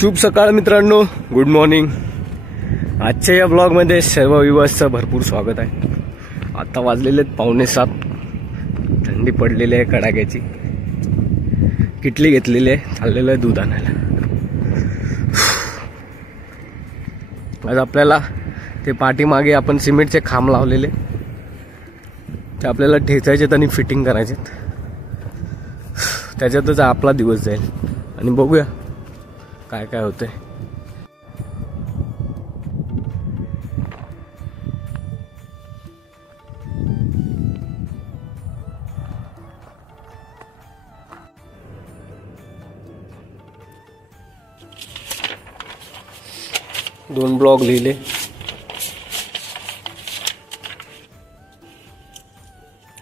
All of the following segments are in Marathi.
शुभ सकाळ मित्रांनो, गुड मॉर्निंग। आजच्या या ब्लॉगमध्ये सर्व विवासचं भरपूर स्वागत आहे। आता वाजलेले 6:45, थंडी पडलेली आहे कडाक्याची। किटली घेतलेली आहे, चाललेलं आहे दूध आणायला। आज आपल्याला ते पाठीमागे आपण सिमेंटचे खांब लावलेले ते आपल्याला ठेचायचे आणि फिटिंग करायचे। त्याच्यातच आपला दिवस जाईल आणि बघूया काय काय होतंय। दोन ब्लॉग लिहिले,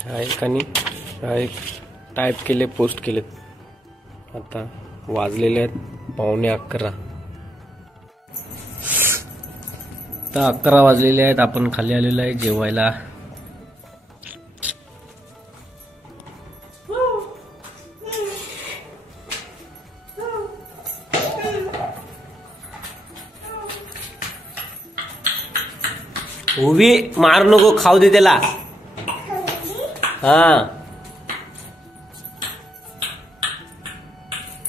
हा एक आणि हा एक टाइप केले, पोस्ट केले। आता वाजलेले आहेत 11:15। तर 11 वाजलेले आहेत, आपण खाली आलेलो आहे जेवायला। उभी मारू नको, खाऊ दे त्याला। हा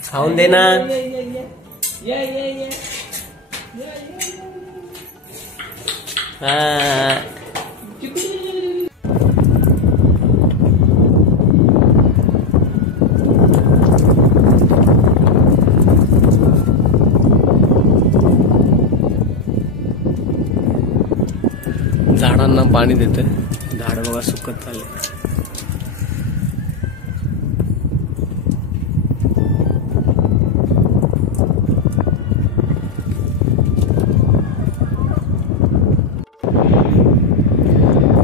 खाऊन दे ना। हा झाडांना पाणी देते, झाड बघा सुकत चालले।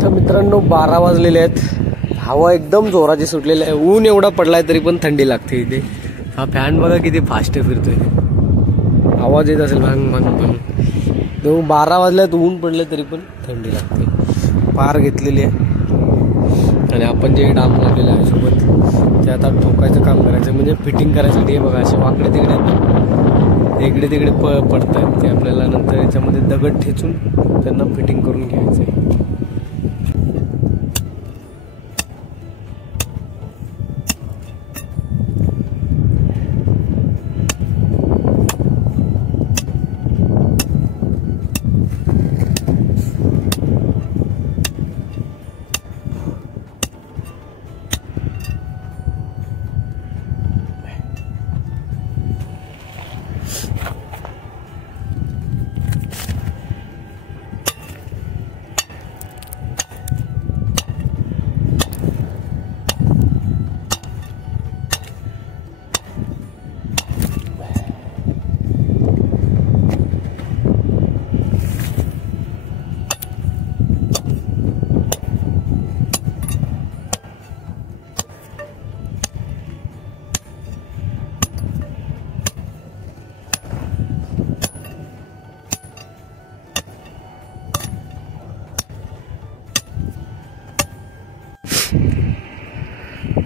तर मित्रांनो 12 वाजलेले आहेत, हवा एकदम जोराची सुटलेली आहे। ऊन एवढा पडलाय तरी पण थंडी लागते इथे। हा फॅन बघा किती फास्ट फिरतोय, आवाज येत असेल भांग भांग भांग। 12 वाजल्यात, ऊन पडले तरी पण थंडी लागते। पार घेतलेली आहे आणि आपण जे डाम लावलेलं आहे सोबत ते आता ठोकायचं काम करायचं, म्हणजे फिटिंग करायसाठी। बघा असे वाकडे तिकडे इकडे तिकडे पडत आहेत ते आपल्याला नंतर याच्यामध्ये दगड ठेचून त्यांना फिटिंग करून घ्यायचं आहे।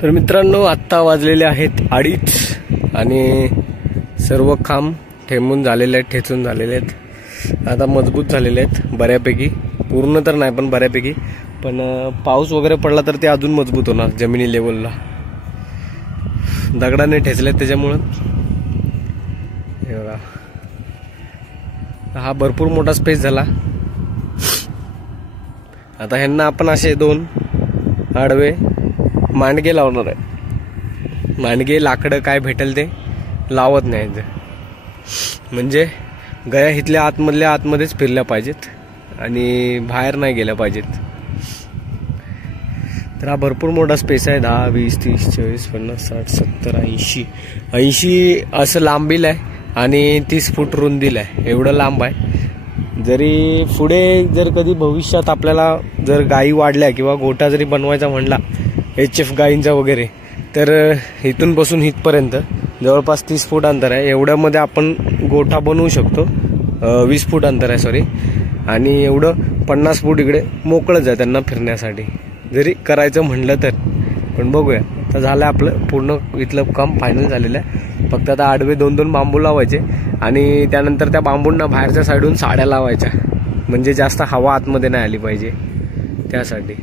तर मित्रांनो आत्ता वाजलेले आहेत 2:30 आणि सर्व खांब ठेवून झालेले आहेत, ठेचून झालेले आहेत। आता मजबूत झालेले आहेत बऱ्यापैकी, पूर्ण तर नाही पण बऱ्यापैकी। पण पाऊस वगैरे पडला तर ते अजून मजबूत होणार जमिनी लेवलला। दगडाने ठेचले त्याच्यामुळं हे बघा, हा भरपूर मोठा स्पेस झाला। आता ह्यांना आपण असे 2 आडवे मांडगे लावणार आहे। मांडगे लाकडं काय भेटेल ते लावत नाही, म्हणजे गया इथल्या आतमधल्या आतमध्येच फिरल्या पाहिजेत आणि बाहेर नाही गेल्या पाहिजेत। तर हा भरपूर मोठा स्पेस आहे, 10, 20, 30, 40, 50, 60, 70, 80 असं लांबीला आहे आणि 30 फूट रुंदीला आहे। एवढं लांब आहे। जरी पुढे जर कधी भविष्यात आपल्याला जर गायी वाढल्या किंवा गोठा जरी बनवायचा म्हणला HF गायींचा वगैरे, तर इथून बसून इथपर्यंत जवळपास 30 फूट अंतर आहे। एवढ्यामध्ये आपण गोठा बनवू शकतो। 20 फूट अंतर आहे सॉरी, आणि एवढं 50 फूट इकडे मोकळंच आहे त्यांना फिरण्यासाठी जरी करायचं म्हणलं तर। पण बघूया, आता झालं आपलं पूर्ण इथलं काम फायनल झालेलं आहे। फक्त आता आडवे 2-2 बांबू लावायचे आणि त्यानंतर त्या बांबूंना बाहेरच्या साईडून साड्या लावायच्या, म्हणजे जास्त हवा आतमध्ये नाही आली पाहिजे त्यासाठी.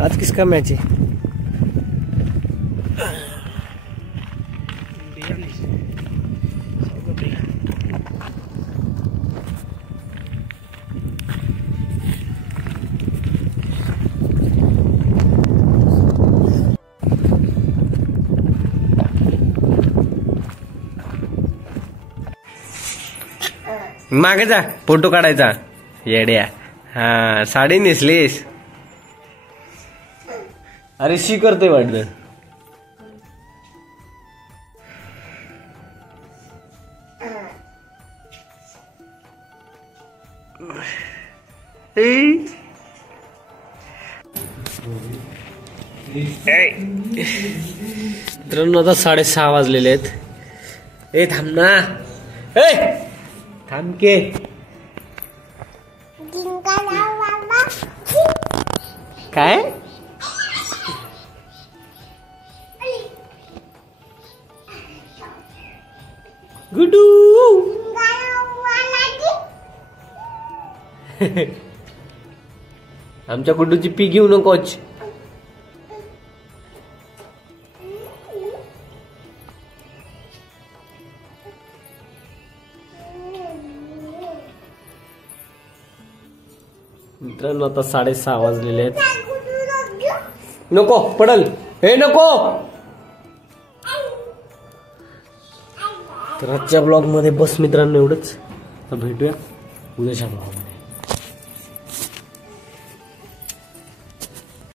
आज किसका मैच है? मागे जा, फोटो काढायचा येड्या. हा, साडी नेसलीस? अरे शी करतोय वाटतं. मित्रांनो आता 6:30 वाजलेले आहेत. ए थांब ना, ए थांब के. काय गुडू आमच्या गुड्डूची पी घेऊ नकोच. मित्रांनो आता 6:30 वाजलेले आहेत. नको पडल, हे नको. तर आजच्या ब्लॉग मध्ये बस मित्रांनो एवढंच. भेटूया उद्याच्या ब्लॉग मध्ये.